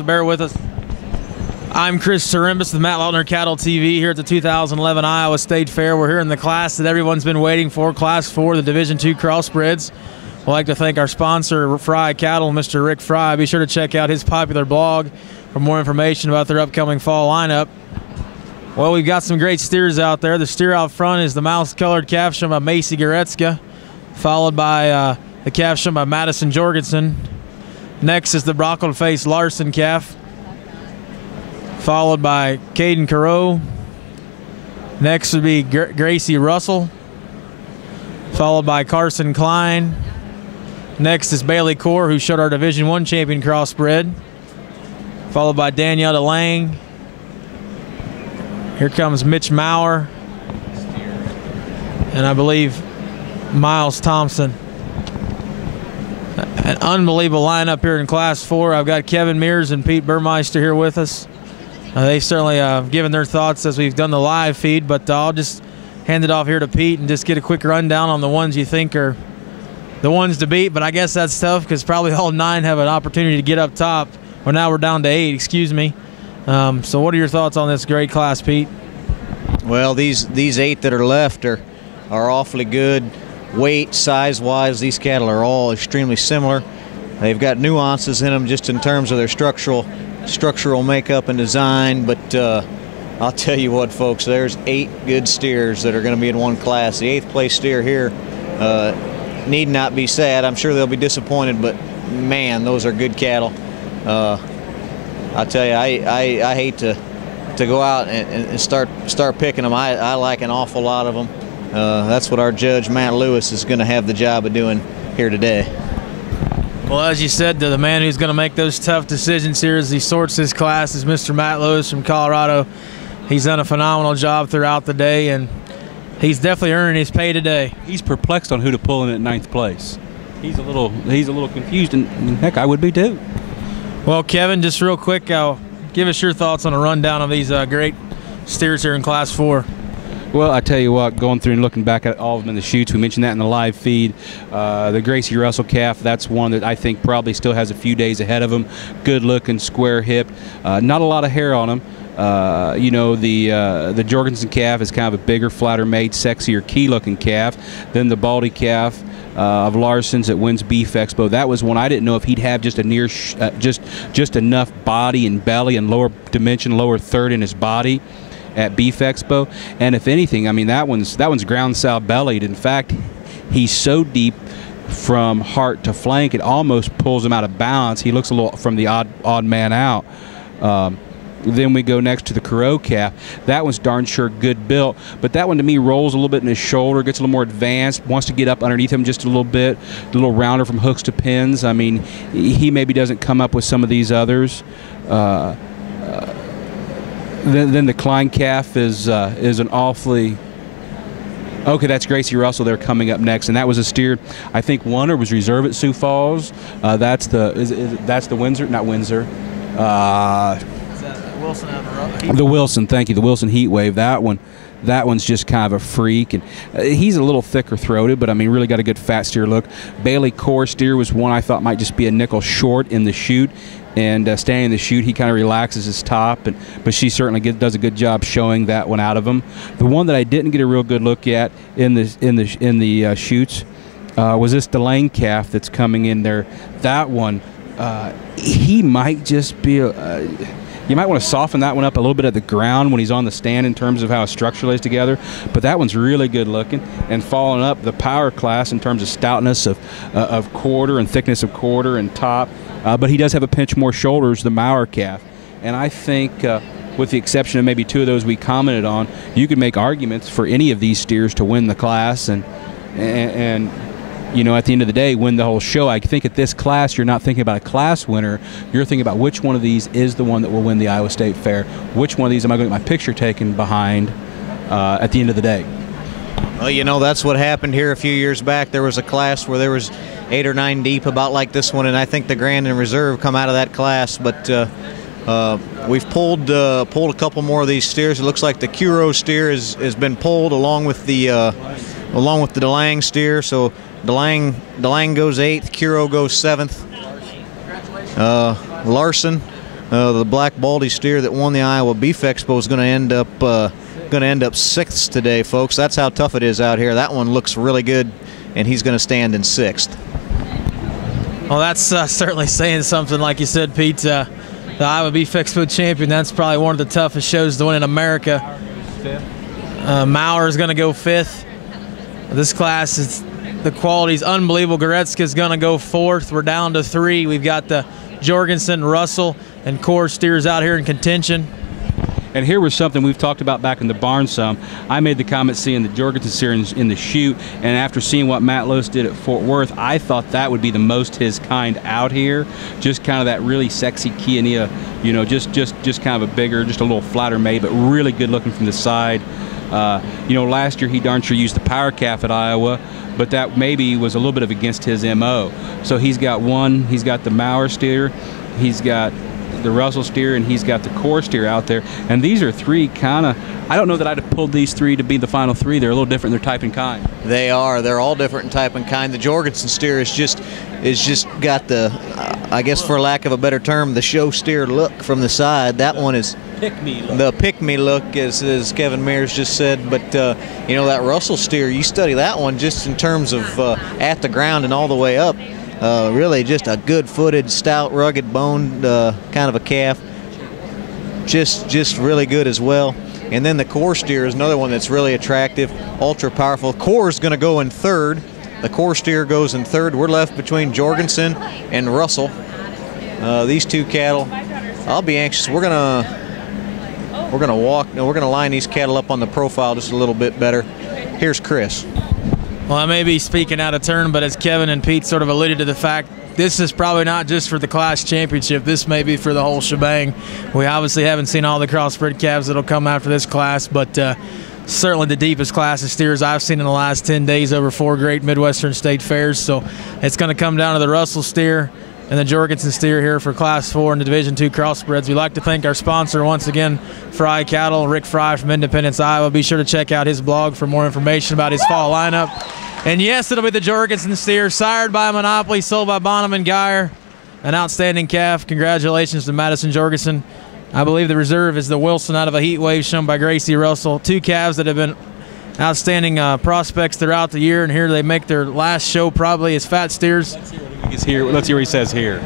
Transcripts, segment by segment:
so bear with us. I'm Chris Turimbus with Matt Lautner Cattle TV here at the 2011 Iowa State Fair. We're here in the class that everyone's been waiting for, Class 4, the Division II Crossbreds. We'd like to thank our sponsor, Fry Cattle, Mr. Rick Fry. Be sure to check out his popular blog for more information about their upcoming fall lineup. Well, we've got some great steers out there. The steer out front is the mouse-colored calf shown by Macy Goretzka, followed by the calf shown by Madison Jorgensen. Next is the brockled-faced Larson calf, followed by Caden Carew. Next would be Gracie Russell, followed by Carson Klein. Next is Bailey Core, who showed our Division I champion crossbred, followed by Danielle DeLang. Here comes Mitch Maurer, and I believe Miles Thompson. An unbelievable lineup here in Class 4. I've got Kevin Mears and Pete Burmeister here with us. They've certainly given their thoughts as we've done the live feed, but I'll just hand it off here to Pete and just get a quick rundown on the ones you think are the ones to beat. But I guess that's tough because probably all 9 have an opportunity to get up top. Well, now we're down to 8, excuse me. So what are your thoughts on this great class, Pete? Well, these 8 that are left are awfully good. Weight, size-wise, these cattle are all extremely similar. They've got nuances in them just in terms of their structural makeup and design, but I'll tell you what, folks, there's 8 good steers that are going to be in one class. The 8th place steer here need not be sad. I'm sure they'll be disappointed, but man, those are good cattle. I'll tell you, I hate to go out and start picking them. I like an awful lot of them. That's what our judge, Matt Lewis, is going to have the job of doing here today. Well, as you said, the man who's going to make those tough decisions here as he sorts his class is Mr. Matt Lewis from Colorado. He's done a phenomenal job throughout the day, and he's definitely earning his pay today. He's perplexed on who to pull in at 9th place. He's a little confused, and heck, I would be too. Well, Kevin, just real quick, give us your thoughts on a rundown of these great steers here in Class 4. Well, I tell you what, going through and looking back at all of them in the chutes, we mentioned that in the live feed. The Gracie Russell calf, that's one that I think probably still has a few days ahead of him. Good looking, square hip, not a lot of hair on him. You know, the Jorgensen calf is kind of a bigger, flatter made, sexier, key looking calf. Then the Baldy calf of Larson's that wins Beef Expo. That was one I didn't know if he'd have just a just enough body and belly and lower dimension, lower third in his body at Beef Expo. And if anything, I mean, that one's ground sow bellied. In fact, he's so deep from heart to flank it almost pulls him out of balance. He looks a little from the odd man out. Then we go next to the Carew calf. That one's darn sure good built, but that one to me rolls a little bit in his shoulder, gets a little more advanced, wants to get up underneath him just a little bit, a little rounder from hooks to pins. I mean, he maybe doesn't come up with some of these others. Then the Klein calf is an awfully okay. That's Gracie Russell. They're coming up next, and that was a steer. I think won or was reserved at Sioux Falls. That's the Windsor, not Windsor. The Wilson, thank you. The Wilson Heat Wave. That one's just kind of a freak, and he's a little thicker throated, but I mean, really got a good fat steer look. Bailey Core steer was one I thought might just be a nickel short in the chute. And staying in the chute, he kind of relaxes his top, but she certainly does a good job showing that one out of him. The one that I didn't get a real good look at in the chutes was this DeLang calf that's coming in there. That one, he might just be you might want to soften that one up a little bit at the ground when he's on the stand in terms of how his structure lays together. But that one's really good looking and following up the power class in terms of stoutness of quarter and thickness of quarter and top. But he does have a pinch more shoulders, the Maurer calf. And I think with the exception of maybe 2 of those we commented on, you could make arguments for any of these steers to win the class and you know, at the end of the day, win the whole show. I think at this class, you're not thinking about a class winner. You're thinking about which one of these is the one that will win the Iowa State Fair. Which one of these am I going to get my picture taken behind at the end of the day? Well, you know, that's what happened here a few years back. There was a class where there was 8 or 9 deep, about like this one, and I think the Grand and Reserve come out of that class. But we've pulled a couple more of these steers. It looks like the Carew steer has been pulled along with the DeLang steer. So DeLang goes 8th, Carew goes 7th. Larson The black baldy steer that won the Iowa Beef Expo is going to end up 6th today, folks. That's how tough it is out here. That one looks really good, and he's going to stand in 6th. Well, that's certainly saying something. Like you said, Pete, the Iowa Beef Expo champion, that's probably one of the toughest shows to win in America. Maurer is going to go 5th. This class, the quality's unbelievable. Goretzka's going to go 4th. We're down to 3. We've got the Jorgensen, Russell, and Core steers out here in contention. And here was something we've talked about back in the barn some. I made the comment seeing the Jorgensen steer in the chute, and after seeing what Matt Lose did at Fort Worth, I thought that would be the most his kind out here. Just kind of that really sexy Kiania, you know, just kind of a bigger, just a little flatter made, but really good looking from the side. You know, last year he darn sure used the power calf at Iowa, but that maybe was a little bit of against his MO. So he's got the Maurer steer, he's got the Russell steer, and he's got the Core steer out there. And these are 3 kind of, I don't know that I'd have pulled these 3 to be the final 3. They're a little different in their type and kind. They are. They're all different in type and kind. The Jorgensen steer is just got the, I guess for lack of a better term, the show steer look from the side. That one is the pick-me look, as Kevin Mears just said. But, you know, that Russell steer, you study that one just in terms of at the ground and all the way up. Really just a good-footed, stout, rugged boned kind of a calf. Just really good as well. And then the Core steer is another one that's really attractive, ultra powerful. Core is going to go in 3rd. The Core steer goes in 3rd. We're left between Jorgensen and Russell. These 2 cattle, I'll be anxious. We're gonna line these cattle up on the profile just a little bit better. Here's Chris. Well, I may be speaking out of turn, but as Kevin and Pete sort of alluded to the fact, this is probably not just for the class championship. This may be for the whole shebang. We obviously haven't seen all the crossbred calves that'll come after this class, but certainly the deepest class of steers I've seen in the last 10 days over 4 great Midwestern state fairs. So it's going to come down to the Russell steer and the Jorgensen steer here for Class 4 in the Division II crossbreds. We'd like to thank our sponsor once again, Fry Cattle, Rick Fry from Independence, Iowa. Be sure to check out his blog for more information about his fall lineup. And yes, it'll be the Jorgensen steer, sired by Monopoly, sold by Bonham and Geyer. An outstanding calf. Congratulations to Madison Jorgensen. I believe the reserve is the Wilson out of a heat wave shown by Gracie Russell. 2 calves that have been outstanding prospects throughout the year, and here they make their last show probably as fat steers. Let's hear what he says here.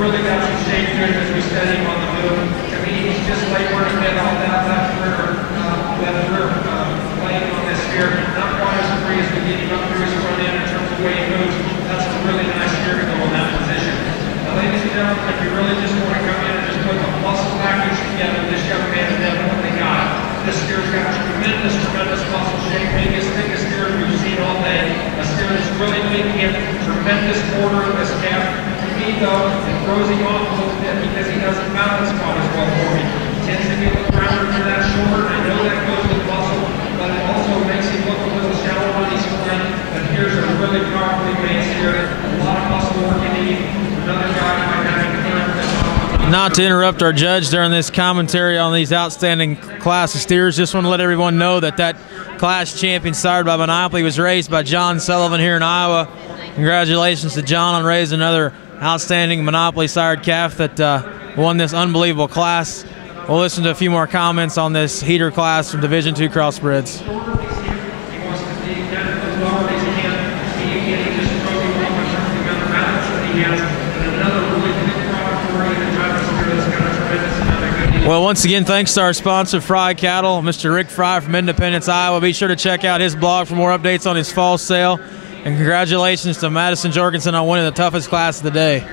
really got some shape to him as we study him on the move. I mean, he's just like running head off that left rear laying on this steer. Not quite as free as we get him up through his front end in terms of the way he moves. That's a really nice steer to go in that position. Now, ladies and gentlemen, if you really just want to come in and just put a muscle package together, this young man has definitely got it. This steer's got tremendous muscle shape, maybe as thick as steers we've seen all day. A steer that's really making it tremendous quarter in this calf. To me, though, it throws him off a little bit because he doesn't balance quite as well for me. He tends to get a little rounder to that shoulder, and I know that goes with muscle, but it also makes him look a little shallow when he's flying. But here's a really powerfully made steer, a lot of muscle work in him. Another guy might have him current. Not to interrupt our judge during this commentary on these outstanding class of steers, just want to let everyone know that that class champion sired by Monopoly was raised by John Sullivan here in Iowa. Congratulations to John on raising another outstanding Monopoly sired calf that won this unbelievable class. We'll listen to a few more comments on this heater class from Division II Crossbreds. Well, once again, thanks to our sponsor, Fry Cattle, Mr. Rick Fry from Independence, Iowa. Be sure to check out his blog for more updates on his fall sale. And congratulations to Madison Jorgensen on winning the toughest class of the day.